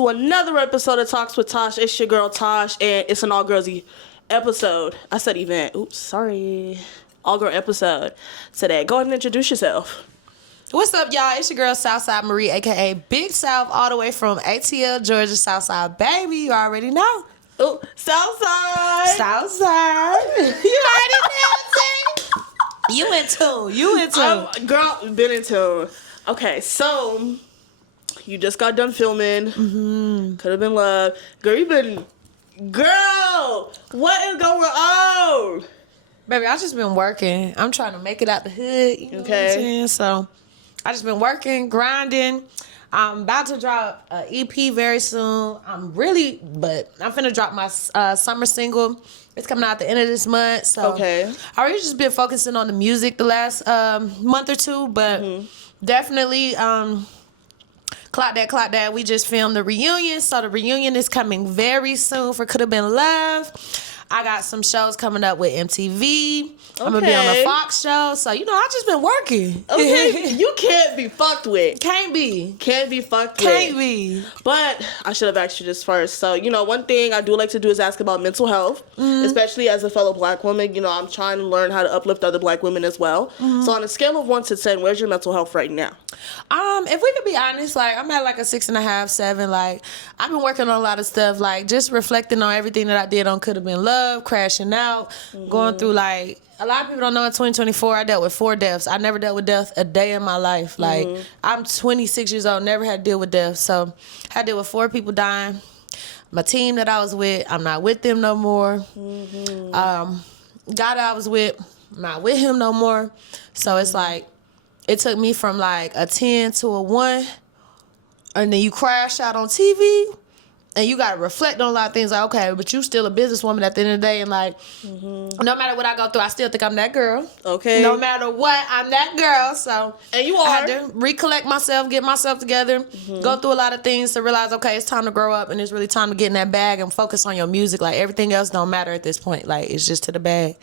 to another episode of Talks with Tash. It's your girl Tash, and it's an all-girlsy episode. I said event. Oops, sorry. All-girl episode today. Go ahead and introduce yourself. What's up, y'all? It's your girl Soufside Marie, a.k.a. Big South, all the way from ATL, Georgia, Southside, baby. You already know. Oh, Southside. Southside. You already know, T. You in tune. You in tune. Girl, been in tune. Okay, so you just got done filming. Mm-hmm. Coulda Been Love. Girl, what is going on? Baby, I just been working. I'm trying to make it out the hood. You know what I'm saying? So I just been working, grinding. I'm about to drop an EP very soon. I'm finna drop my summer single. It's coming out at the end of this month. So I already just been focusing on the music the last month or two, but definitely clock that. We just filmed the reunion. So the reunion is coming very soon for Coulda Been Love. I got some shows coming up with MTV. I'm going to be on the Fox show. So, I just been working. Okay. You can't be fucked with. Can't be. Can't be fucked with. Can't be. But I should have asked you this first. So, one thing I do like to do is ask about mental health, especially as a fellow black woman. I'm trying to learn how to uplift other black women as well. So, on a scale of 1 to 10, where's your mental health right now? If we could be honest, I'm at a 6.5, 7. I've been working on a lot of stuff, just reflecting on everything that I did on Coulda Been Love, crashing out, going through a lot of people don't know in 2024 I dealt with 4 deaths. I never dealt with death a day in my life. I'm 26 years old, never had to deal with death. So I had to deal with 4 people dying. My team that I was with, I'm not with them no more. Guy that I was with, I'm not with him no more. So it's it took me from a 10 to a 1, and then you crash out on TV, and you got to reflect on a lot of things. Okay, but you still a businesswoman at the end of the day, and no matter what I go through, I still think I'm that girl. Okay. No matter what, I'm that girl. So and you are. I had to recollect myself, get myself together, go through a lot of things to realize, okay, it's time to grow up, and it's really time to get in that bag and focus on your music. Everything else don't matter at this point. It's just to the bag.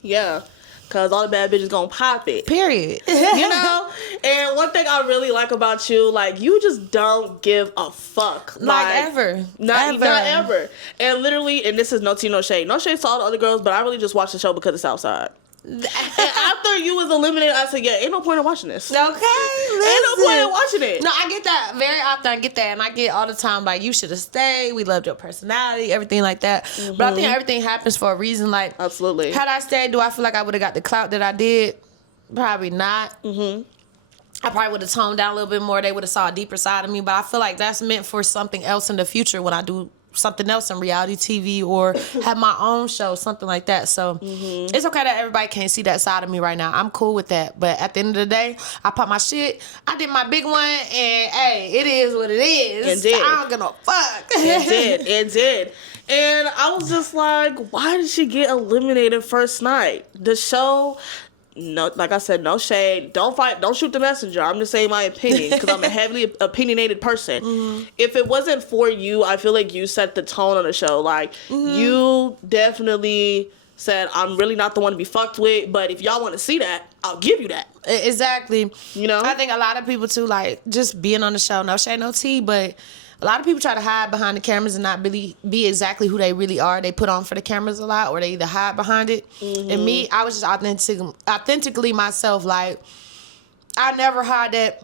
Yeah. Because all the bad bitches gonna pop it. Period. And one thing I really like about you, you just don't give a fuck. Ever. Not ever. And literally, and this is no tea, no shade. No shade to all the other girls, but I really just watched the show because it's outside. And after you was eliminated, I said, ain't no point in watching this. Okay, listen. Ain't no point in watching it. No, I get that. Very often I get that. And I get all the time, you should have stayed. We loved your personality, everything like that. But I think everything happens for a reason. Absolutely. Had I stayed, do I feel like I would have got the clout that I did? Probably not. I probably would have toned down a little bit more. They would have saw a deeper side of me. But I feel like that's meant for something else in the future when I do something else in reality TV or have my own show, something like that. So it's okay that everybody can't see that side of me right now. I'm cool with that. But at the end of the day, I pop my shit. I did my big one, and hey, it is what it is. It did. I don't give no fuck. It did. And I was just why did she get eliminated first night? The show... No, like I said, no shade. Don't fight. Don't shoot the messenger. I'm just saying my opinion because I'm a heavily opinionated person. If it wasn't for you, I feel like you set the tone on the show. You definitely said, I'm really not the one to be fucked with, but if y'all want to see that, I'll give you that. Exactly. I think a lot of people too, just being on the show, no shade, no tea, but a lot of people try to hide behind the cameras and not really be exactly who they really are. They put on for the cameras a lot, or they either hide behind it. And me, I was just authentically myself. I never hide that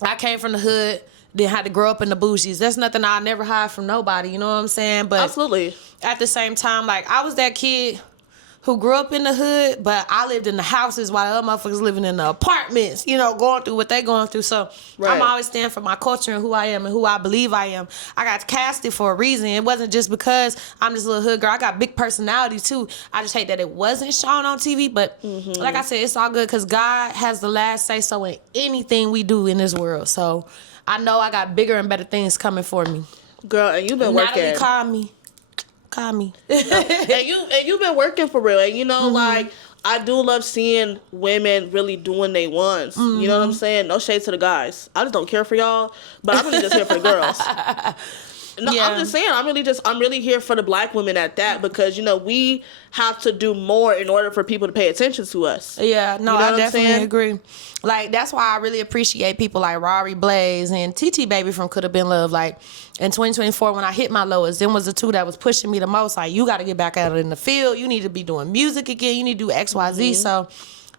I came from the hood, then had to grow up in the bougies. That's nothing I'll never hide from nobody. You know what I'm saying? But absolutely. At the same time, I was that kid who grew up in the hood, but I lived in the houses while the other motherfuckers living in the apartments, going through what they going through. So I'm always standing for my culture and who I am and who I believe I am. I got casted for a reason. It wasn't just because I'm this little hood girl. I got big personality too. I just hate that it wasn't shown on TV, but like I said, it's all good because God has the last say so in anything we do in this world. So I know I got bigger and better things coming for me. Girl, and you've been working. Natalie, call me. and you've been working for real. And I do love seeing women really doing they ones. You know what I'm saying? No shade to the guys. I just don't care for y'all, but I'm really just here for the girls. No, Yeah. I'm just saying, I'm really here for the black women at that, because, we have to do more in order for people to pay attention to us. Yeah, no, You know I what I'm definitely saying? agree. Like, that's why I really appreciate people like Rory Blaze and TT Baby from Coulda Been Love. Like, in 2024, when I hit my lowest, them was the two that was pushing me the most. Like, you got to get back out in the field. You need to be doing music again. You need to do X, Y, Z. So,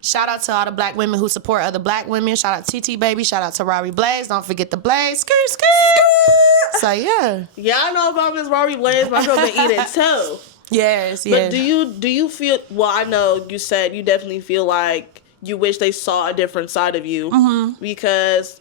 shout out to all the black women who support other black women. Shout out to TT Baby. Shout out to Rory Blaze. Don't forget the Blaze. Skirt, skirt. So, yeah. Yeah, I know about Miss Rory Blaze. My girl been eating too. Yes, But yes. do you feel, well, I know you said you definitely feel like you wish they saw a different side of you, because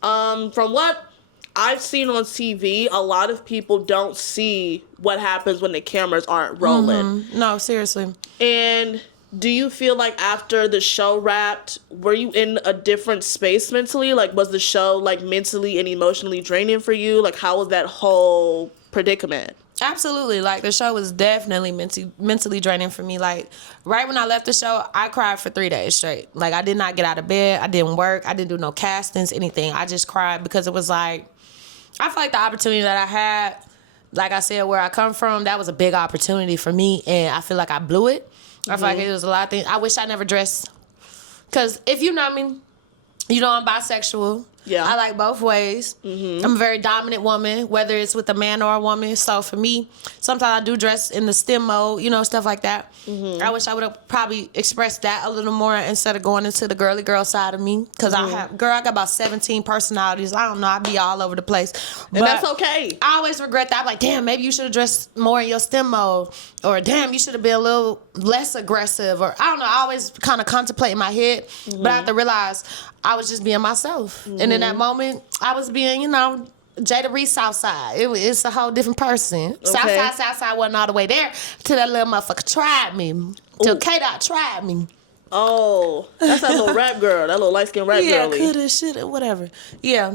from what I've seen on TV, a lot of people don't see what happens when the cameras aren't rolling. No, seriously. And do you feel like after the show wrapped, were you in a different space mentally? Like, was the show like mentally and emotionally draining for you? Like, how was that whole predicament? Absolutely. Like, the show was definitely mentally draining for me. Like, right when I left the show, I cried for 3 days straight. Like, I did not get out of bed. I didn't work. I didn't do no castings, anything. I just cried because it was like, I feel like the opportunity that I had, like I said, where I come from, that was a big opportunity for me, and I feel like I blew it. I feel like it was a lot of things. I wish I never dressed. Because if you know me, you know I'm bisexual. Yeah. I like both ways. I'm a very dominant woman, whether it's with a man or a woman. So for me, sometimes I do dress in the STEM mode, stuff like that. I wish I would have probably expressed that a little more instead of going into the girly girl side of me. Because I got about 17 personalities. I don't know. I be all over the place. But And that's okay. I always regret that. I'm like, damn, maybe you should have dressed more in your STEM mode. Or damn, you should have been a little less aggressive. Or I don't know. I always kind of contemplate in my head. But I have to realize I was just being myself. And in that moment, I was being, Jada Reese Southside. It's a whole different person. Okay. Southside wasn't all the way there till that little motherfucker tried me. Till K-Dot tried me. Oh, that's that little rap girl, that little light skinned rap Yeah, girlie. coulda, shoulda, whatever. Yeah.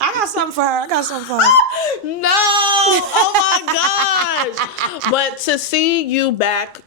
I got something for her. No! Oh my gosh! But to see you back,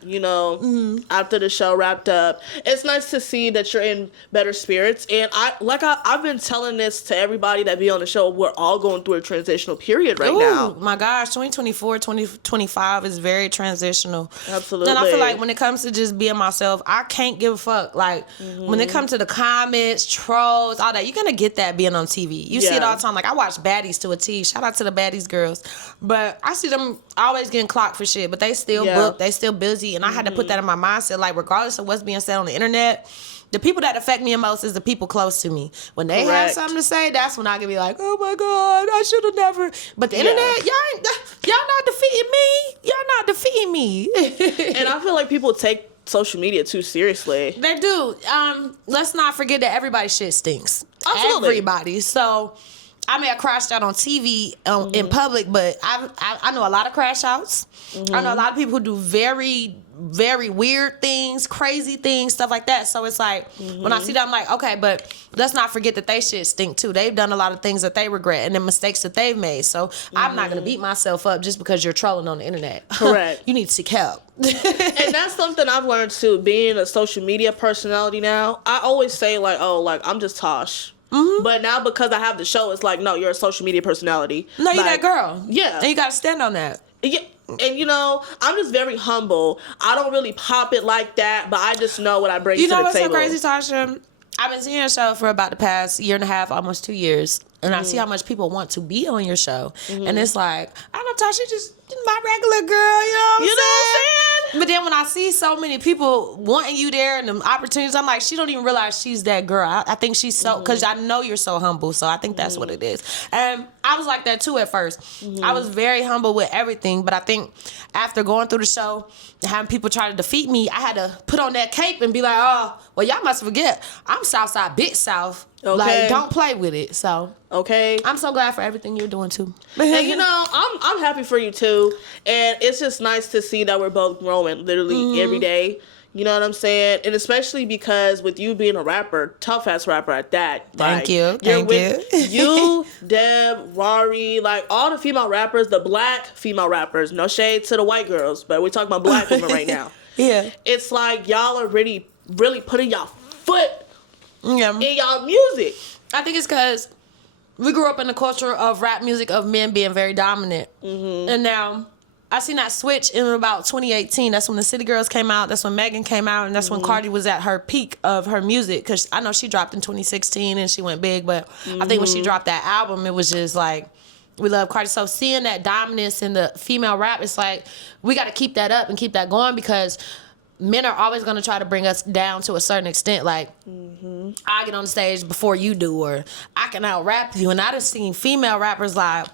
after the show wrapped up, it's nice to see that you're in better spirits. And I've been telling this to everybody that be on the show. We're all going through a transitional period right now. My gosh, 2024, 2025 is very transitional. Absolutely. And I feel like when it comes to just being myself, I can't give a fuck. Like, when it comes to the comments, trolls, all that, you're going to get that being on TV. You see it all the time. Like, I watch Baddies to a T. Shout out to the Baddies girls. But I see them always getting clocked for shit, but they still booked. They still busy. And I had to put that in my mindset. Like, regardless of what's being said on the internet, the people that affect me the most is the people close to me. When they have something to say, that's when I can be like, oh my God, I should have never. But the internet, y'all not defeating me. Y'all not defeating me. And I feel like people take social media too seriously. They do. Let's not forget that everybody's shit stinks. Absolutely. Everybody. So, I may have crashed out on TV in public, but I know a lot of crash outs. I know a lot of people who do very, very weird things, crazy things, stuff like that. So it's like, when I see that, I'm like, okay, but let's not forget that they shit stink too. They've done a lot of things that they regret and the mistakes that they've made. So I'm not going to beat myself up just because you're trolling on the internet. Correct. You need to seek help. And that's something I've learned too, being a social media personality now. I always say like, oh, like I'm just Tosh. But now because I have the show, it's like, no, you're a social media personality. No, you're like, that girl. Yeah. And you got to stand on that. Yeah. And I'm just very humble. I don't really pop it like that, but I just know what I bring to the table. You know what's so crazy, Tasha? I've been seeing your show for about the past year and a half, almost 2 years. And I see how much people want to be on your show. And it's like, I don't know, Tasha, just my regular girl, you know what I'm saying? But then when I see so many people wanting you there and the opportunities, I'm like, she don't even realize she's that girl. I think she's so, because I know you're so humble. So I think that's what it is. And I was like that too at first. I was very humble with everything. But I think after going through the show and having people try to defeat me, I had to put on that cape and be like, oh, well, y'all must forget. I'm Southside, big South. Okay. Like, don't play with it. So, okay. I'm so glad for everything you're doing too. And I'm happy for you too. And it's just nice to see that we're both growing literally every day. You know what I'm saying? And especially because with you being a rapper, tough ass rapper at that. Thank like, you. You're Thank with you. you, Deb, Rory, like all the female rappers, the black female rappers. No shade to the white girls, but we're talking about black women right now. Yeah. It's like y'all are really putting y'all foot Yeah. in y'all music. I think it's because we grew up in the culture of rap music of men being very dominant. And now I seen that switch in about 2018. That's when the City Girls came out. That's when Megan came out. And that's when Cardi was at her peak of her music. Because I know she dropped in 2016 and she went big. But I think when she dropped that album, it was just like, we love Cardi. So seeing that dominance in the female rap, it's like, we got to keep that up and keep that going, because men are always going to try to bring us down to a certain extent. Like, I get on the stage before you do, or I can out rap you. And I just seen female rappers like,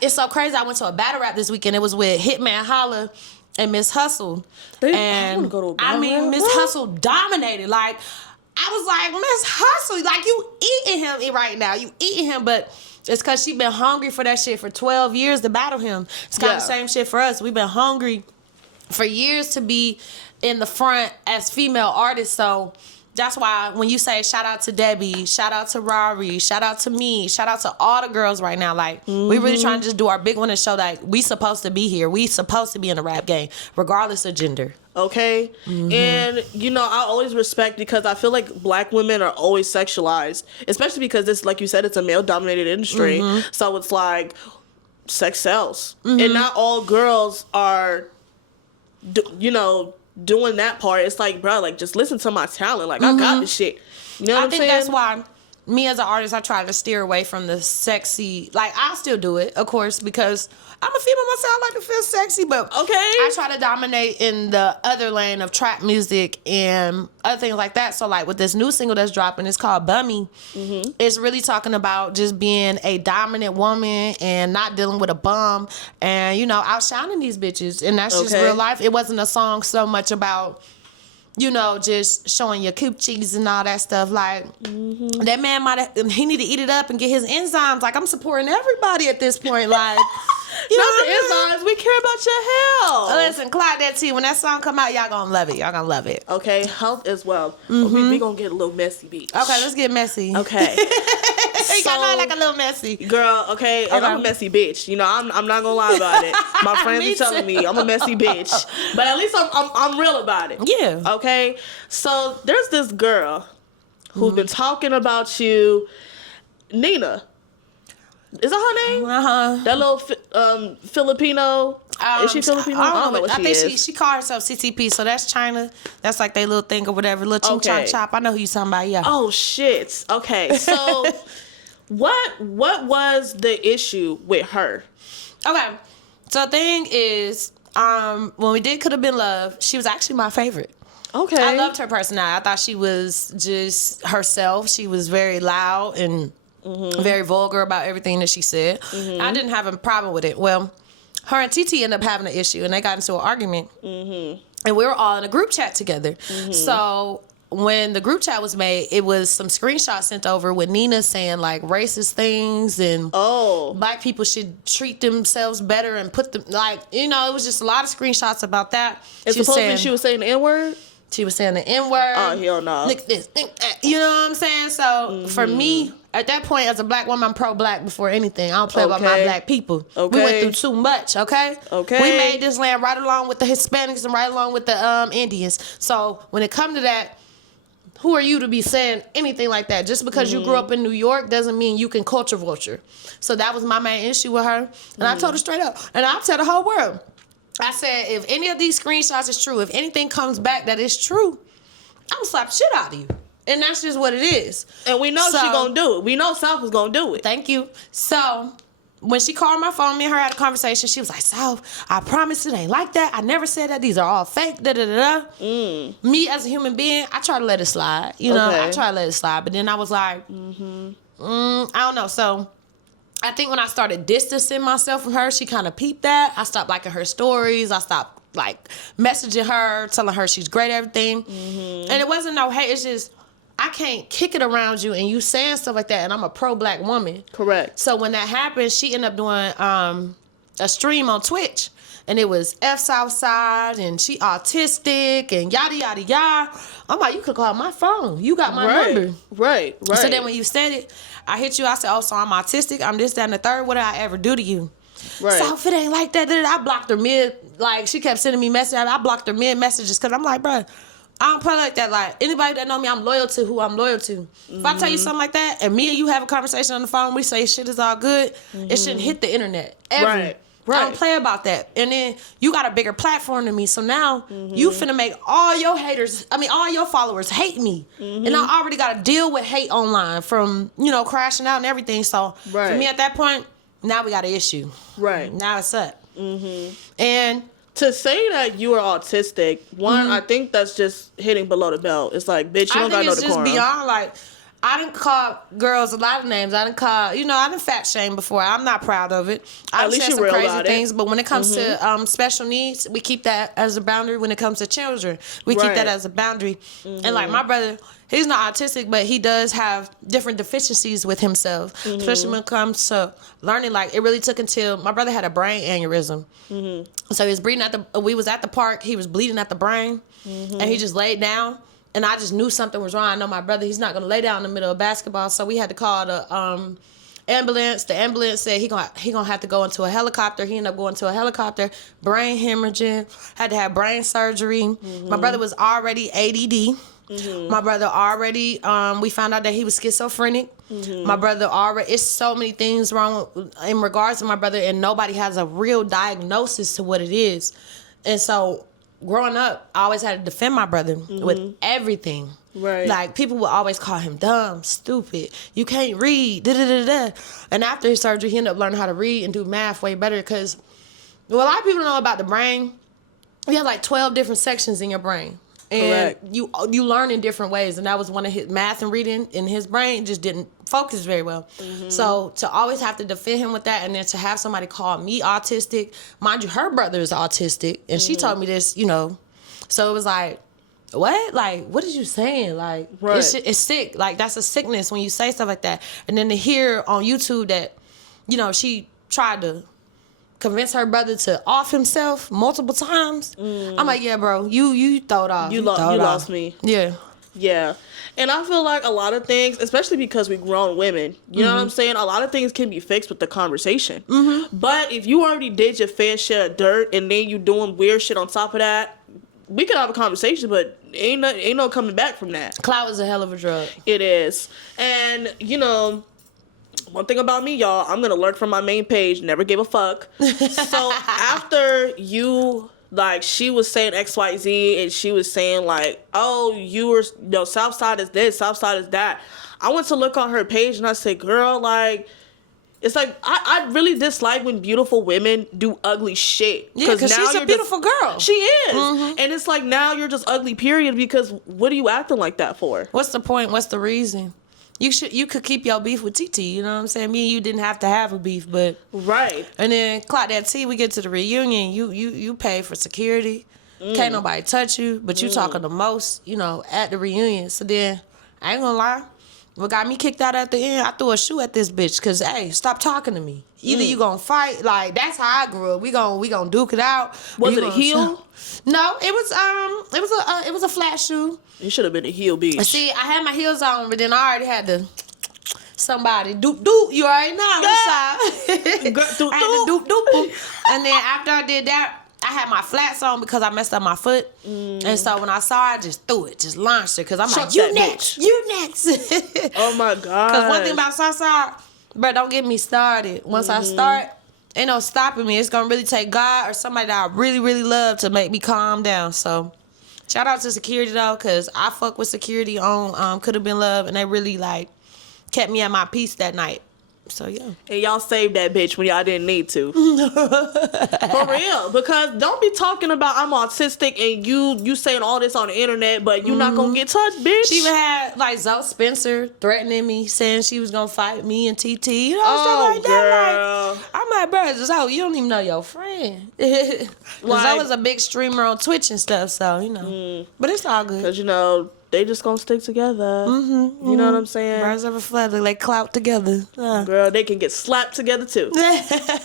it's so crazy. I went to a battle rap this weekend. It was with Hitman Holla and Miss Hustle. And I mean, Miss Hustle dominated. Like, I was like, Miss Hustle, like, you eating him right now. You eating him, but it's because she been hungry for that shit for 12 years to battle him. It's kind of the same shit for us. We've been hungry for years to be in the front as female artists. So that's why when you say shout out to Debbie, shout out to Rari, shout out to me, shout out to all the girls right now, like, we really trying to just do our big one and show that we supposed to be here. We supposed to be in the rap game, regardless of gender. Okay? And, you know, I always respect, because I feel like black women are always sexualized, especially because this, like you said, it's a male-dominated industry. So it's like, sex sells. And not all girls are, you know, doing that part. It's like, bro, like, just listen to my talent. Like, I got this shit. You know what I'm saying? I think that's why me as an artist, I try to steer away from the sexy. Like, I'll still do it, of course, because I'm a female myself. I like to feel sexy, but I try to dominate in the other lane of trap music and other things like that. So, like, with this new single that's dropping, it's called Bummy. It's really talking about just being a dominant woman and not dealing with a bum and, you know, outshining these bitches. And that's just real life. It wasn't a song so much about, you know, just showing your coochies and all that stuff. Like, that man he need to eat it up and get his enzymes. Like, I'm supporting everybody at this point. Like, you know the enzymes. We care about your health. Listen, clock that tea. When that song come out, y'all gonna love it. Y'all gonna love it. Okay, health as well. We gonna get a little messy, bitch. Okay, let's get messy. Okay. So, y'all know I like a little messy. Girl, okay, and I'm a messy bitch. You know, I'm not gonna lie about it. My friends are telling me I'm a messy bitch, but at least I'm real about it. Yeah. Okay. So there's this girl who's been talking about you, Nina. Is that her name? That little Filipino. Is she Filipino? I don't know what she is. I think she called herself CTP, so that's China. That's like their little thing or whatever. Little ching chong chop. I know who you talking about, yeah. Oh, shit. Okay, so what was the issue with her? Okay, so the thing is, when we did Coulda Been Love, she was actually my favorite. Okay. I loved her personality. I thought she was just herself. She was very loud and very vulgar about everything that she said. I didn't have a problem with it. Well, her and TT ended up having an issue, and they got into an argument. And we were all in a group chat together. So when the group chat was made, it was some screenshots sent over with Nina saying, like, racist things and black people should treat themselves better and put them, like, you know, it was just a lot of screenshots about that. And supposedly she was saying the N-word? She was saying the N-word. Oh, hell no. Look at this. You know what I'm saying? So, for me, at that point, as a black woman, I'm pro-black before anything. I don't play about my black people. We went through too much, okay? We made this land right along with the Hispanics and right along with the Indians. So, when it comes to that, who are you to be saying anything like that? Just because you grew up in New York doesn't mean you can culture vulture. So, that was my main issue with her. And I told her straight up. And I'll tell the whole world. I said, if any of these screenshots is true, if anything comes back that is true, I'm gonna slap the shit out of you. And that's just what it is. And we know she gonna do it. We know South is gonna do it. Thank you. So, when she called my phone, me and her had a conversation, she was like, South, I promise it ain't like that. I never said that. These are all fake, da-da-da-da. Me, as a human being, I try to let it slide. You know, I try to let it slide. But then I was like, I don't know. So, I think when I started distancing myself from her, she kind of peeped that. I stopped liking her stories. I stopped, like, messaging her, telling her she's great at everything. And it wasn't no hate. It's just, I can't kick it around you and you saying stuff like that, and I'm a pro-black woman. Correct. So when that happened, she ended up doing a stream on Twitch. And it was F Soufside, and she autistic, and yada, yada, yada. I'm like, you could call my phone. You got my number. Right. So then when you said it, I hit you. I said, oh, so I'm autistic. I'm this, that, and the third. What did I ever do to you? Right. So if it ain't like that, I blocked her mid. Like, she kept sending me messages. I blocked her mid messages because I'm like, bruh, I don't play like that. Like, anybody that know me, I'm loyal to who I'm loyal to. If I tell you something like that, and me and you have a conversation on the phone, we say shit is all good, it shouldn't hit the internet. Ever. Right. I don't play about that. And then you got a bigger platform than me, so now you finna make all your all your followers hate me. And I already got to deal with hate online from, crashing out and everything. So for me at that point, now we got an issue. Right. Now it's up. And to say that you are autistic, I think that's just hitting below the belt. It's like, bitch, you don't got no decorum. I think it's just beyond, like, I didn't call girls a lot of names. I didn't call, I didn't fat shame before. I'm not proud of it. I've said some crazy things, but when it comes to special needs, we keep that as a boundary. When it comes to children, we keep that as a boundary. And like my brother, he's not autistic, but he does have different deficiencies with himself, especially when it comes to learning. Like, it really took until my brother had a brain aneurysm. So he was bleeding we was at the park. He was bleeding at the brain, and he just laid down. And I just knew something was wrong. I know my brother, he's not going to lay down in the middle of basketball. So we had to call the ambulance. The ambulance said he gonna have to go into a helicopter. He ended up going to a helicopter, brain hemorrhaging, had to have brain surgery. My brother was already ADD. My brother already, we found out that he was schizophrenic. My brother already, it's so many things wrong in regards to my brother, and nobody has a real diagnosis to what it is. And so growing up, I always had to defend my brother with everything. Right. Like, people would always call him dumb, stupid, you can't read, da-da-da-da. And after his surgery, he ended up learning how to read and do math way better because, a lot of people know about the brain. You have like 12 different sections in your brain. And you learn in different ways. And that was one of his math and reading in his brain just didn't focus very well. So to always have to defend him with that, and then to have somebody call me autistic, mind you, her brother is autistic, and she told me this, so it was like, what? Like, what is you saying? Like, it's sick. Like, that's a sickness when you say stuff like that. And then to hear on YouTube that, she tried to convince her brother to off himself multiple times. I'm like, yeah, bro, you throw it off. You lost me. Yeah. Yeah. And I feel like a lot of things, especially because we grown women, you know what I'm saying? A lot of things can be fixed with the conversation. But if you already did your fair share of dirt and then you doing weird shit on top of that, we could have a conversation, but ain't no coming back from that. Clout is a hell of a drug. It is. And, one thing about me, y'all, I'm going to learn from my main page, never give a fuck. So after you, like, she was saying XYZ and she was saying, like, oh, you were, Soufside is this, Soufside is that. I went to look on her page and I said, girl, like, it's like, I really dislike when beautiful women do ugly shit. Yeah, because she's a beautiful girl. She is. And it's like, now you're just ugly, period, because what are you acting like that for? What's the point? What's the reason? You could keep your beef with TT, you know what I'm saying? Me and you didn't have to have a beef, but... Right. And then, clock that T, we get to the reunion, you pay for security. Can't nobody touch you, but you talking the most, at the reunion. So then, I ain't gonna lie, what got me kicked out at the end, I threw a shoe at this bitch, because, hey, stop talking to me. Either you gonna fight, like, that's how I grew up. We gonna duke it out. Was it a heel? No, it was a flat shoe. It should have been a heel, bitch. See, I had my heels on, but then I already had to somebody doop. You already know. I had to doop. And then after I did that, I had my flats on because I messed up my foot. And so when I saw it, I just threw it, just launched it. Because I'm like, you next. Oh my God. Because one thing about Soufside, bro, don't get me started. Once I start, ain't no stopping me. It's going to really take God or somebody that I really, really love to make me calm down. So shout out to security, though, because I fuck with security on Coulda Been Love, and they really, like, kept me at my peace that night. So, yeah. And y'all saved that bitch when y'all didn't need to. For real. Because don't be talking about I'm autistic and you saying all this on the internet, but you not gonna get touched, bitch. She even had, like, Zoe Spencer threatening me, saying she was gonna fight me and TT. Oh, stuff like girl. that. Like, I'm like, bro, Zoe, you don't even know your friend. Zoe was a big streamer on Twitch and stuff, so, But it's all good. Because, they just gonna stick together. You know what I'm saying? Birds of a feather, they clout together. Girl, they can get slapped together too.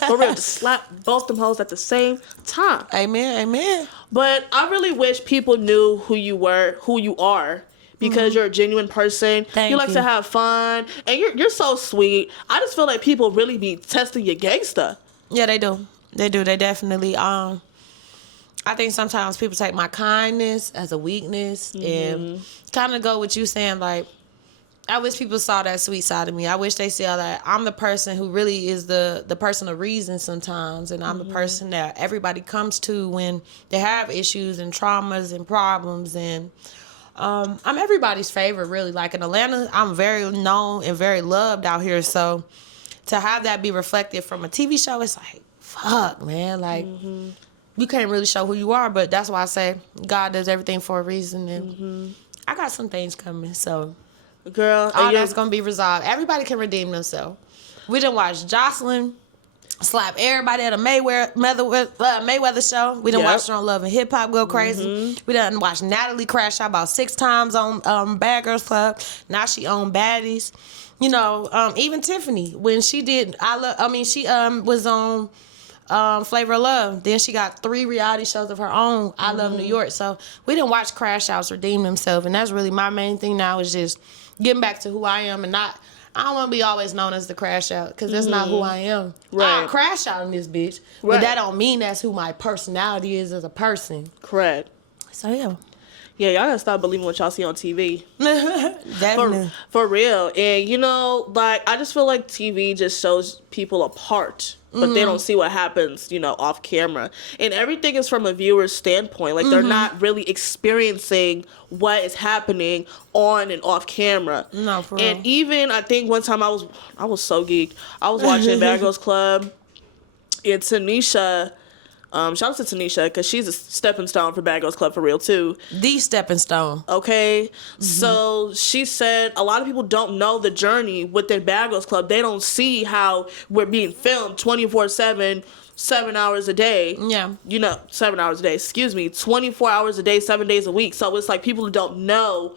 For real, just slap both them hoes at the same time. Amen. But I really wish people knew who you are. Because you're a genuine person. Thank you like you. to have fun. And you're so sweet. I just feel like people really be testing your gangsta. Yeah, they do. They definitely. I think sometimes people take my kindness as a weakness and kind of go with you saying, like, I wish people saw that sweet side of me. I wish they saw that I'm the person who really is the person of reason sometimes. And I'm the person that everybody comes to when they have issues and traumas and problems. And I'm everybody's favorite, really. Like in Atlanta, I'm very known and very loved out here. So to have that be reflected from a TV show, it's like, fuck, man. Like, you can't really show who you are. But that's why I say God does everything for a reason. And I got some things coming, so... Girl, all that's gonna be resolved. Everybody can redeem themselves. We done watched Jocelyn slap everybody at a Mayweather show. We done watched her on Love and Hip Hop go crazy. We done watched Natalie crash out about 6 times on Bad Girls Club. Now she on Baddies. You know, even Tiffany when she did she was on Flavor of Love. Then she got 3 reality shows of her own. I Love New York. So we done watch crash outs redeem themselves, and that's really my main thing now is just getting back to who I am and not. I don't want to be always known as the crash out because that's not who I am. Right. I'll crash out in this bitch, but that don't mean that's who my personality is as a person. Correct. So yeah. Yeah, y'all gotta stop believing what y'all see on TV. Definitely. For real. And, you know, like, I just feel like TV just shows people a part, but they don't see what happens, you know, off camera. And everything is from a viewer's standpoint. Like, they're not really experiencing what is happening on and off camera. No, for real. And even, I think one time I was so geeked. I was watching Bad Girls Club, and Tanisha... shout out to Tanisha because she's a stepping stone for Bad Girls Club for real too. The stepping stone. Okay, so she said a lot of people don't know the journey within Bad Girls Club. They don't see how we're being filmed 24/7, 7 hours a day. Yeah. You know, 7 hours a day. Excuse me, 24 hours a day, 7 days a week. So it's like people who don't know,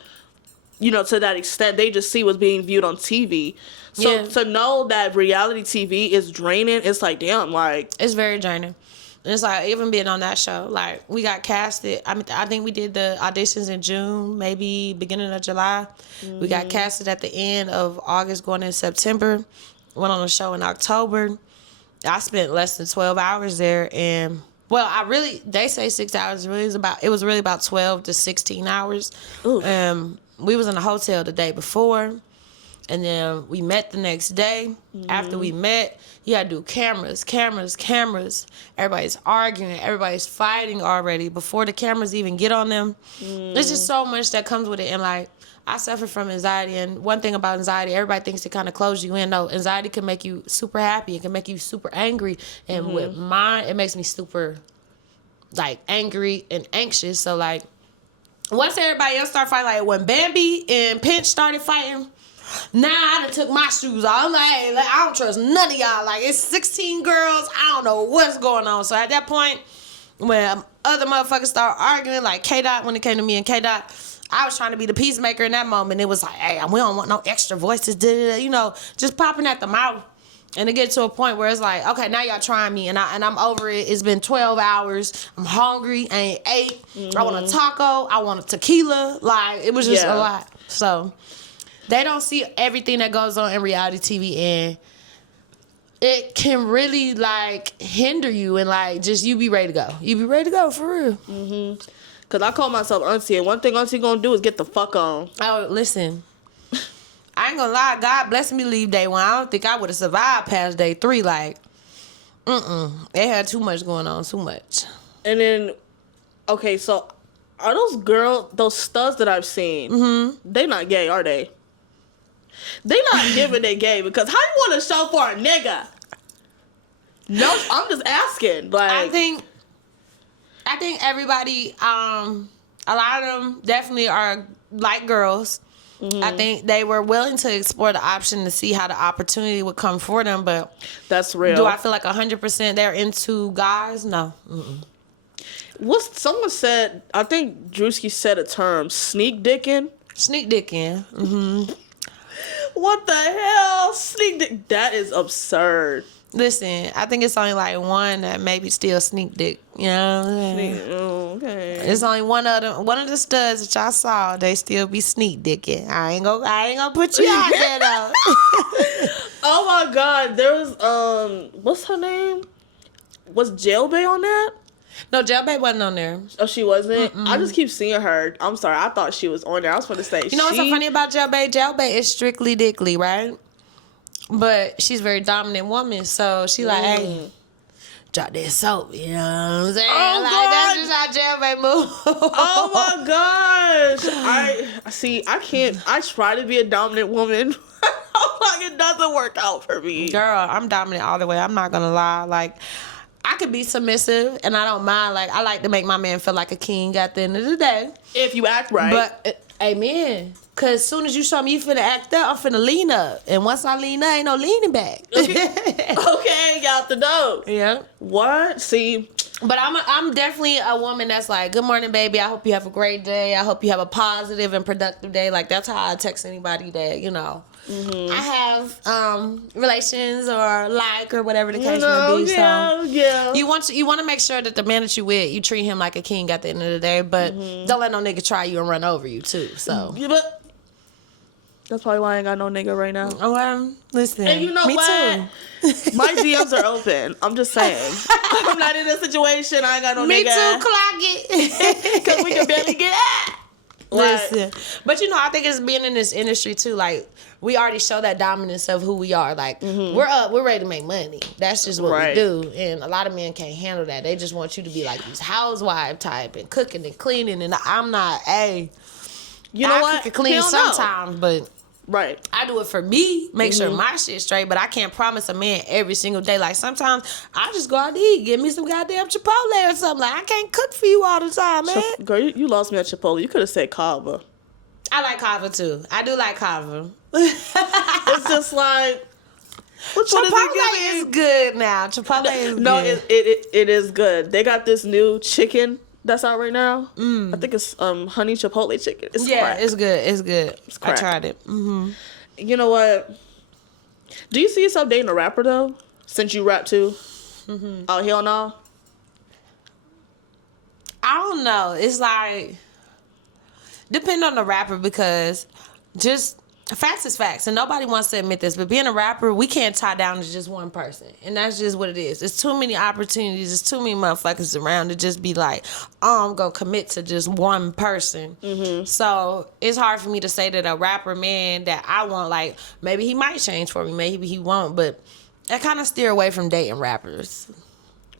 you know, to that extent. They just see what's being viewed on TV. So to know that reality TV is draining, it's like, damn, like it's very draining. It's like, even being on that show, like, we got casted. I mean, I think we did the auditions in June, maybe beginning of July. We got casted at the end of August, going into September. Went on a show in October. I spent less than 12 hours there. And, well, they say 6 hours. It was really about 12 to 16 hours. We was in a hotel the day before. And then we met the next day. After we met, you had to do cameras. Everybody's arguing. Everybody's fighting already before the cameras even get on them. There's just so much that comes with it. And, like, I suffer from anxiety. And one thing about anxiety, everybody thinks it kind of closes you in. No, anxiety can make you super happy. It can make you super angry. And with mine, it makes me super, like, angry and anxious. So, like, once everybody else started fighting, like, when Bambi and Pinch started fighting, now I done took my shoes off. I'm like, I don't trust none of y'all. Like, it's 16 girls. I don't know what's going on. So at that point, when other motherfuckers start arguing, like K-Dot, when it came to me and K-Dot, I was trying to be the peacemaker in that moment. It was like, hey, we don't want no extra voices, you know, just popping at the mouth. And it gets to a point where it's like, okay, now y'all trying me, and I'm over it. It's been 12 hours. I'm hungry. I ain't ate. I want a taco. I want a tequila. Like, it was just a lot. So... they don't see everything that goes on in reality TV, and it can really, like, hinder you and, like, just you be ready to go. You be ready to go, for real. Because I call myself Auntie, and one thing Auntie gonna do is get the fuck on. Oh, listen. I ain't gonna lie. God blessed me to leave day 1. I don't think I would have survived past day 3. Like, It had too much going on, too much. And then, okay, so are those studs that I've seen, they not gay, are they? They not giving they gay because how you want to show for a nigga? No, I'm just asking. Like, I think everybody, a lot of them definitely are like girls. I think they were willing to explore the option to see how the opportunity would come for them, but that's real. Do I feel like 100% they're into guys? No. Someone said, I think Druski said a term, sneak dicking. Sneak dicking. What the hell? Sneak dick? That is absurd. Listen, I think it's only like one that maybe still sneak dick. You know what I'm saying? Okay. It's only one of the studs that y'all saw. They still be sneak dicking. I ain't gonna put you out there though. Oh my God, there was what's her name? Was Jail Bay on that? No, Jailbait wasn't on there. Oh, she wasn't? I just keep seeing her. I'm sorry. I thought she was on there. I was going to say, You know what's so funny about Jailbait? Jailbait is strictly dickly, right? But she's a very dominant woman, so she like, hey, drop that soap, you know what I'm saying? Oh, like, God. that's just how Jailbait move. Oh, my gosh. I can't. I try to be a dominant woman. Like, it doesn't work out for me. Girl, I'm dominant all the way. I'm not gonna lie. Like, I could be submissive, and I don't mind. Like, I like to make my man feel like a king at the end of the day. If you act right. But, amen. Because as soon as you show me you finna act up, I'm finna lean up. And once I lean up, ain't no leaning back. Okay, got the dope. Yeah. What? See... But I'm definitely a woman that's like, good morning, baby. I hope you have a great day. I hope you have a positive and productive day. Like, that's how I text anybody that, you know, I have relations or like or whatever the case may be. Yeah, so yeah. you want to make sure that the man that you with, you treat him like a king at the end of the day. But don't let no nigga try you and run over you too. So Yeah, but that's probably why I ain't got no nigga right now. Listen. And you know me what? too. My DMs are open. I'm just saying. I'm not in a situation. I ain't got no Me nigga. too, clock it. Because we can barely get at. Listen, but you know, I think it's being in this industry too. Like, we already show that dominance of who we are. Like, we're ready to make money. That's just what we do. And a lot of men can't handle that. They just want you to be like these housewife type and cooking and cleaning. And I'm not. Hey, You know I what? cook and clean sometimes, but Right. I do it for me, make sure my shit's straight, but I can't promise a man every single day. Like, sometimes I just go out to eat, get me some goddamn Chipotle or something. Like, I can't cook for you all the time, man. Girl, you lost me at Chipotle. You could have said Kava. I like Kava too. I do like Kava. It's just like, which one is it Chipotle is good now. Chipotle is good. No, it is good. They got this new chicken that's out right now. I think it's honey Chipotle chicken. It's crack. It's good. It's good. I crack. tried it. You know what? Do you see yourself dating a rapper though? Since you rap too? Oh, hell no. I don't know. It's like, depend on the rapper, because just facts is facts, and nobody wants to admit this, but being a rapper, we can't tie down to just one person, and that's just what it is. It's too many opportunities. There's too many motherfuckers around to just be like, oh, I'm gonna commit to just one person. So it's hard for me to say that a rapper man that I want, like, maybe he might change for me, maybe he won't, but I kind of steer away from dating rappers.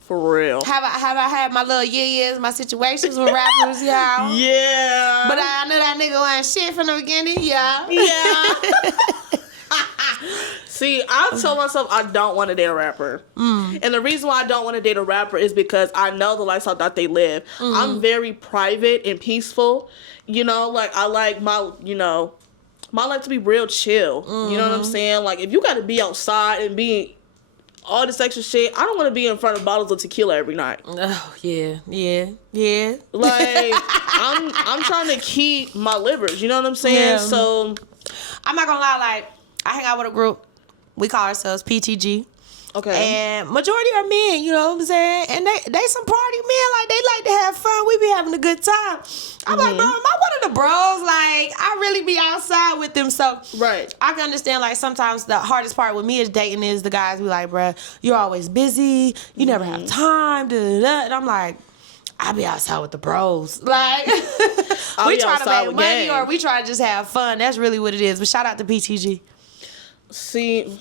For real. Have I had my little years, my situations with rappers, y'all? Yeah. But I knew that nigga wasn't shit from the beginning, yeah. See, I told myself I don't want to date a rapper. And the reason why I don't want to date a rapper is because I know the lifestyle that they live. I'm very private and peaceful. You know, like, I like my life to be real chill. You know what I'm saying? Like, if you got to be outside and be all this extra shit, I don't want to be in front of bottles of tequila every night. Oh, yeah. Like, I'm trying to keep my livers, you know what I'm saying? Yeah. So, I'm not gonna lie, like, I hang out with a group, we call ourselves PTG. okay. And majority are men, you know what I'm saying? And they some party men, like, they like to have fun. We be having a good time. I'm like, bro, am I one of the bros? Like, I really be outside with them. So Right. I can understand, like, sometimes the hardest part with me is dating is the guys be like, bro, you're always busy. You never have time. And I'm like, I be outside with the bros. Like, we try to make money or we try to just have fun. That's really what it is. But shout out to PTG. See,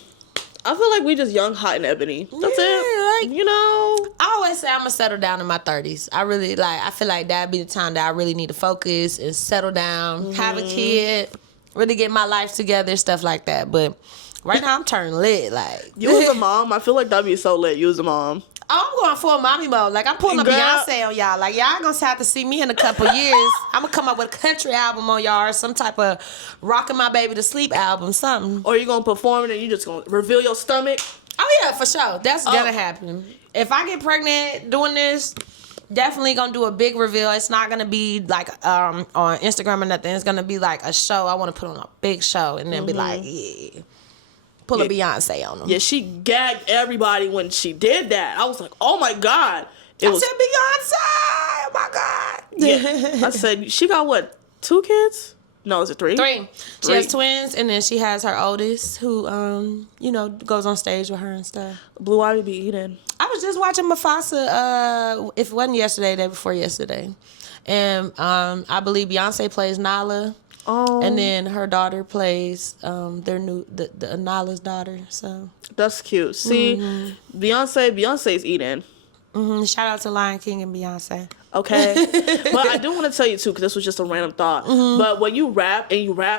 I feel like we just young, hot, and ebony. That's it. Like, you know? I always say I'm gonna settle down in my 30s. I feel like that'd be the time that I really need to focus and settle down, have a kid, really get my life together, stuff like that. But right now I'm turning lit. Like, You as a mom, I feel like that'd be so lit. You as a mom. I'm going full mommy mode. Like, I'm pulling a Girl. Beyonce on y'all. Like, y'all gonna have to see me in a couple years. I'm gonna come up with a country album on y'all, or some type of rocking my baby to sleep album, something. Or you gonna perform it and you just gonna reveal your stomach? Oh yeah, for sure. That's gonna happen. If I get pregnant doing this, definitely gonna do a big reveal. It's not gonna be like on Instagram or nothing. It's gonna be like a show. I want to put on a big show and then be like, yeah, pull a Beyonce on them. Yeah, she gagged everybody when she did that. I was like, oh my God. I said Beyonce. Oh my God. Yeah. I said, she got what, 2 kids? No, is it 3? 3. She 3. has twins, and then she has her oldest, who goes on stage with her and stuff. Blue Ivy be eating. I was just watching Mufasa. If it wasn't yesterday, day before yesterday, and I believe Beyonce plays Nala. Oh. And then her daughter plays the Nala's daughter. So that's cute. See, Beyonce's eating. Shout out to Lion King and Beyonce. Okay. But I do want to tell you too, because this was just a random thought. But when you rap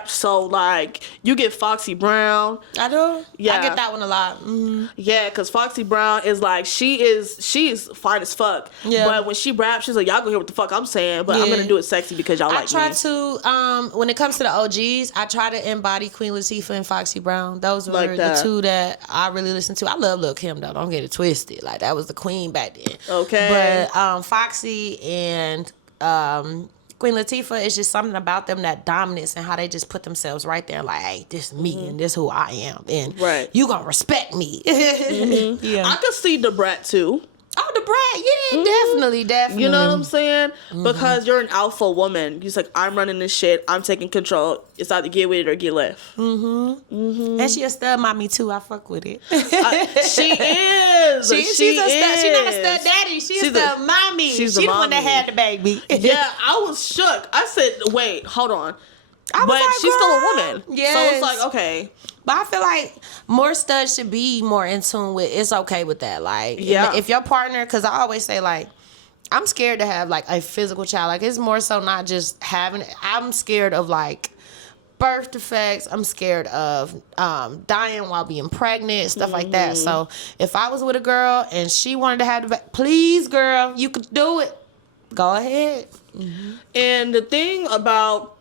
so like you get Foxy Brown. I do? Yeah. I get that one a lot. Yeah, because Foxy Brown is like she's fine as fuck. Yeah. But when she raps, she's like, y'all gonna hear what the fuck I'm saying, but I'm gonna do it sexy because y'all like me. I try to when it comes to the OGs, I try to embody Queen Latifah and Foxy Brown. Those were like the 2 that I really listened to. I love Lil' Kim though, don't get it twisted. Like that was the queen back then. Okay. But Foxy and Queen Latifah, is just something about them, that dominance and how they just put themselves right there like, hey, this is me and this is who I am. And you gonna respect me. Yeah. I could see the Brat too. Oh, the Brat, yeah, definitely. You know what I'm saying? Because you're an alpha woman. You're just like, I'm running this shit. I'm taking control. It's either get with it or get left. And she a stud mommy too. I fuck with it. She is. She's a stud. She's not a stud daddy. She's a stud mommy. She's the one that had the baby. Yeah, I was shook. I said, wait, hold on. But like, she's still a woman. Yes. So it's like, okay. But I feel like more studs should be more in tune with, it's okay with that. Like, if your partner, because I always say, like, I'm scared to have, like, a physical child. Like, it's more so not just having it. I'm scared of, like, birth defects. I'm scared of dying while being pregnant, stuff like that. So, if I was with a girl and she wanted to have the baby, please, girl, you could do it. Go ahead. And the thing about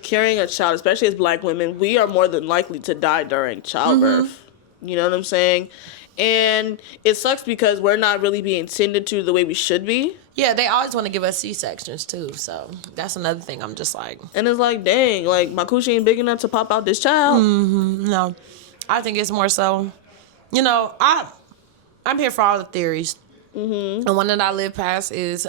carrying a child, especially as Black women, we are more than likely to die during childbirth. You know what I'm saying? And it sucks because we're not really being tended to the way we should be. Yeah, they always want to give us C-sections too, so that's another thing. I'm just like, and it's like, dang, like my coochie ain't big enough to pop out this child. No, I think it's more so, I'm here for all the theories. And one that I live past is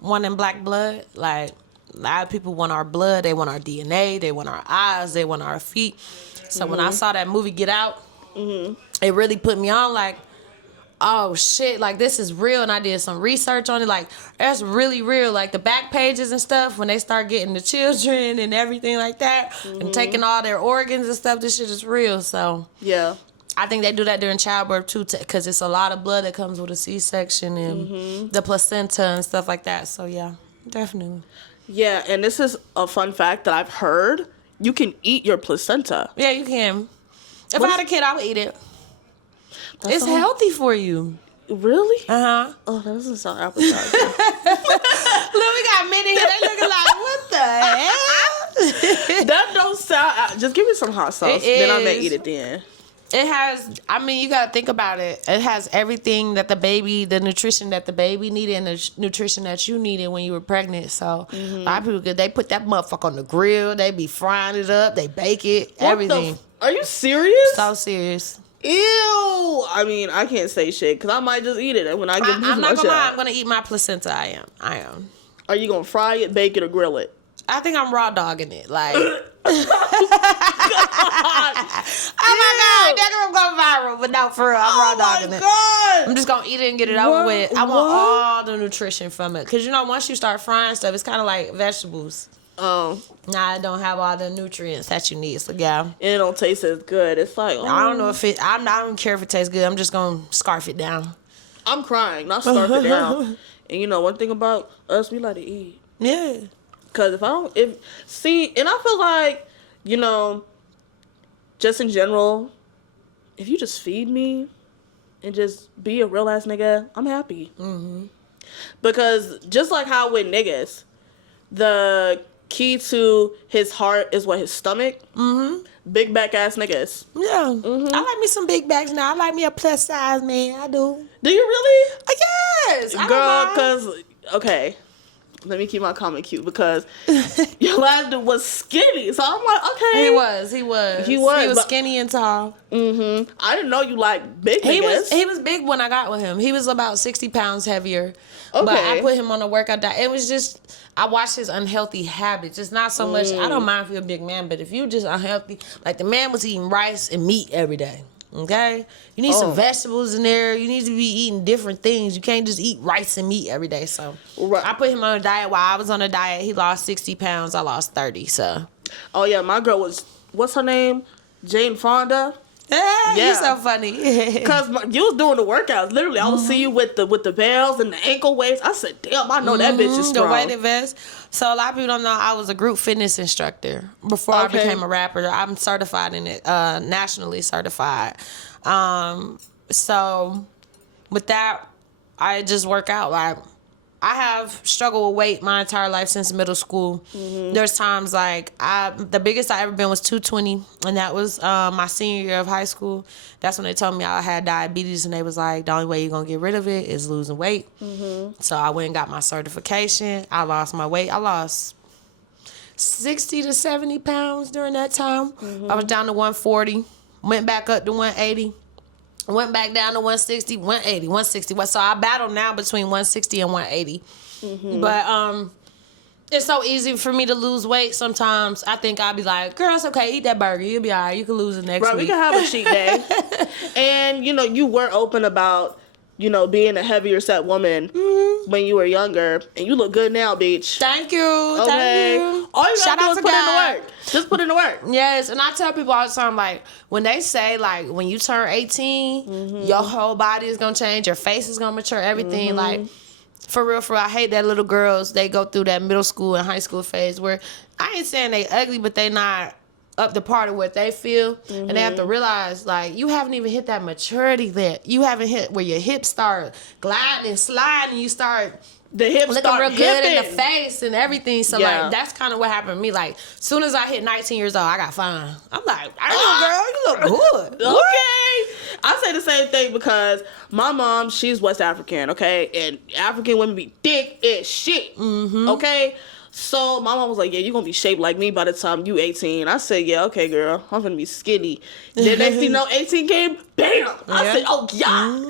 one in Black blood. Like, a lot of people want our blood, they want our DNA, they want our eyes, they want our feet. So when I saw that movie Get Out, it really put me on like, oh shit, like this is real. And I did some research on it, like that's really real. Like the back pages and stuff, when they start getting the children and everything like that, and taking all their organs and stuff, this shit is real. So yeah, I think they do that during childbirth too, because it's a lot of blood that comes with a C-section and the placenta and stuff like that. So yeah, definitely. Yeah, and this is a fun fact that I've heard. You can eat your placenta. Yeah, you can. If I had a kid, I would eat it. It's healthy for you. Really? Uh-huh. Oh, that doesn't sound appetizing. Look, we got men in here. They looking like, what the hell? That don't sound... Just give me some hot sauce. Then I may eat it then. It has, you got to think about it. It has everything that the nutrition that the baby needed and the nutrition that you needed when you were pregnant. So, a lot of people, they put that motherfucker on the grill. They be frying it up. They bake it. Everything. Are you serious? So serious. Ew. I mean, I can't say shit because I might just eat it when I get I'm not going to lie. I'm going to eat my placenta. I am. Are you going to fry it, bake it, or grill it? I think I'm raw dogging it. Like... Oh my God, that gonna go viral, but no, for real, I'm raw dogging it. God. I'm just gonna eat it and get it over with. I want all the nutrition from it, cause once you start frying stuff, it's kind of like vegetables. Oh, nah, it don't have all the nutrients that you need. So yeah, it don't taste as good. It's like I don't know if it. I don't care if it tastes good. I'm just gonna scarf it down. I'm crying, not scarf it down. And one thing about us, we like to eat. Yeah. Cause and I feel like, just in general, if you just feed me and just be a real ass nigga, I'm happy. Because just like how with niggas, the key to his heart is his stomach. Big back ass niggas. Yeah. I like me some big backs now. I like me a plus size man. I do. Do you really? Yes. Girl, cause okay. let me keep my comment cute because your last dude was skinny. So I'm like, okay. He was but, skinny and tall. I didn't know you like big He niggas. was big when I got with him. He was about 60 pounds heavier. Okay. But I put him on a workout diet. It was just, I watched his unhealthy habits. It's not so much, I don't mind if you're a big man, but if you're just unhealthy, like the man was eating rice and meat every day. Okay? You need some vegetables in there. You need to be eating different things. You can't just eat rice and meat every day. So I put him on a diet. While I was on a diet, he lost 60 pounds. I lost 30. So. Oh, yeah. My girl was, what's her name? Jane Fonda. Yeah. You're so funny. Because you was doing the workouts. Literally, I would see you with the bells and the ankle weights. I said, damn, I know that bitch is strong. The weighted vest. So a lot of people don't know I was a group fitness instructor before I became a rapper. I'm certified in it, nationally certified. So with that, I just work out. Like, I have struggled with weight my entire life since middle school. There's times like the biggest I ever been was 220, and that was my senior year of high school. That's when they told me I had diabetes, and they was like, the only way you're gonna get rid of it is losing weight. So I went and got my certification. I lost my weight. I lost 60 to 70 pounds during that time. I was down to 140, went back up to 180. Went back down to 160, 180, 160. So I battle now between 160 and 180. But it's so easy for me to lose weight sometimes. I think I'll be like, girl, it's okay. Eat that burger. You'll be all right. You can lose it next week. We can have a cheat day. And, you were open about, being a heavier set woman when you were younger. And you look good now, bitch. Thank you. Okay. Thank you. All you Shout gotta do out is to put in the God. work. Just put in the work. Yes, and I tell people all the time, like, when they say, like, when you turn 18, your whole body is going to change, your face is going to mature, everything, like, for real, I hate that little girls, they go through that middle school and high school phase where, I ain't saying they ugly, but they not up to part of what they feel, and they have to realize, like, you haven't even hit that maturity yet. You haven't hit where your hips start gliding and sliding, you start... The hips looking start real good in the hipping. face and everything. So, like, that's kind of what happened to me. Like, soon as I hit 19 years old, I got fine. I'm like, girl, you look good. Okay. I say the same thing because my mom, she's West African, okay? And African women be thick as shit, okay? So my mom was like, yeah, you're going to be shaped like me by the time you 18. I said, yeah, okay, girl. I'm going to be skinny. Then next thing you know, 18 came, bam. I said, oh, yeah.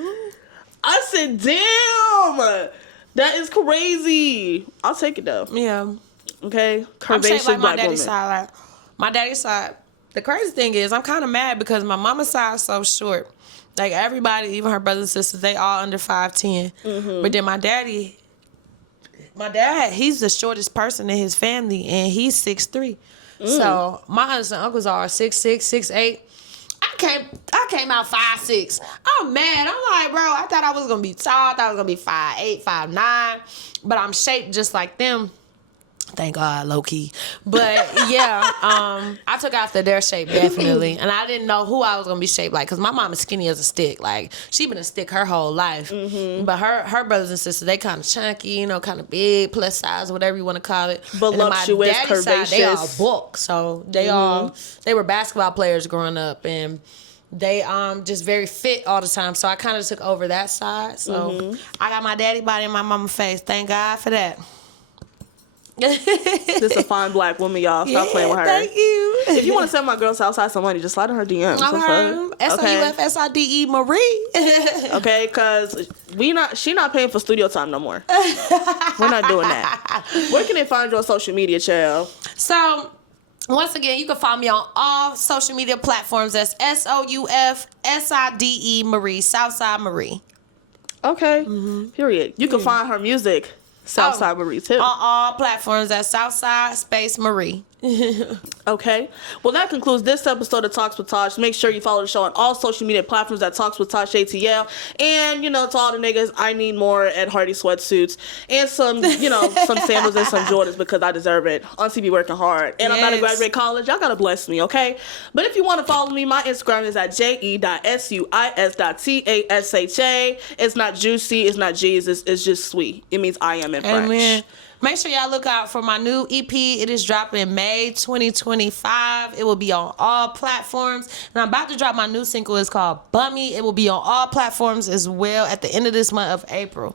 I said, damn. That is crazy. I'll take it though. Yeah. Okay. I'm shaped like my black daddy's woman. side. Like, my daddy's side. The crazy thing is, I'm kind of mad because my mama's side is so short. Like, everybody, even her brothers and sisters, they all under 5'10". But then my dad, he's the shortest person in his family, and he's 6'3". So my aunts and uncles are 6'6", 6'8". I came out 5'6". I'm mad. I'm like, bro, I thought I was gonna be tall. I thought I was gonna be 5'8", 5'9", but I'm shaped just like them. Thank God, low key. But yeah, I took after their shape definitely, and I didn't know who I was gonna be shaped like, cause my mom is skinny as a stick. Like, she been a stick her whole life. But her brothers and sisters, they kind of chunky, kind of big, plus size, whatever you want to call it. Voluptuous, and then my daddy's side, they all curvaceous. bulk, so they were basketball players growing up, and they just very fit all the time. So I kind of took over that side. So I got my daddy body and my mama face. Thank God for that. This is a fine black woman, y'all. Stop playing with her. Thank you. If you want to send my girl Southside some money, just slide in her DMs. Soufside Marie. Okay, because she not paying for studio time no more. We're not doing that. Where can they find you on social media, child? So, once again, you can follow me on all social media platforms. That's Soufside Marie, Soufside Marie. Okay. Period. You can find her music, Soufside Marie, too. On all platforms, that's Soufside Space Marie. Okay. Well, that concludes this episode of Talks with Tash. Make sure you follow the show on all social media platforms at Talks with Tash ATL. And, to all the niggas, I need more Ed Hardy sweatsuits and some, some sandals and some Jordans because I deserve it. Auntie be working hard. And I'm about to graduate college. Y'all gotta bless me, okay? But if you want to follow me, my Instagram is at je.suis.tasha. It's not juicy. It's not Jesus. It's just sweet. It means I am in French. Amen. Make sure y'all look out for my new EP. It is dropping May 2025. It will be on all platforms. And I'm about to drop my new single. It's called Bummy. It will be on all platforms as well at the end of this month of April.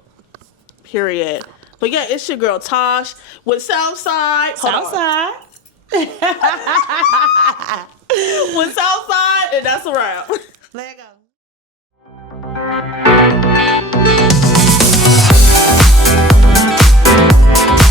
Period. But yeah, it's your girl Tosh with Soufside. Soufside. With Soufside, and that's a wrap. Let go.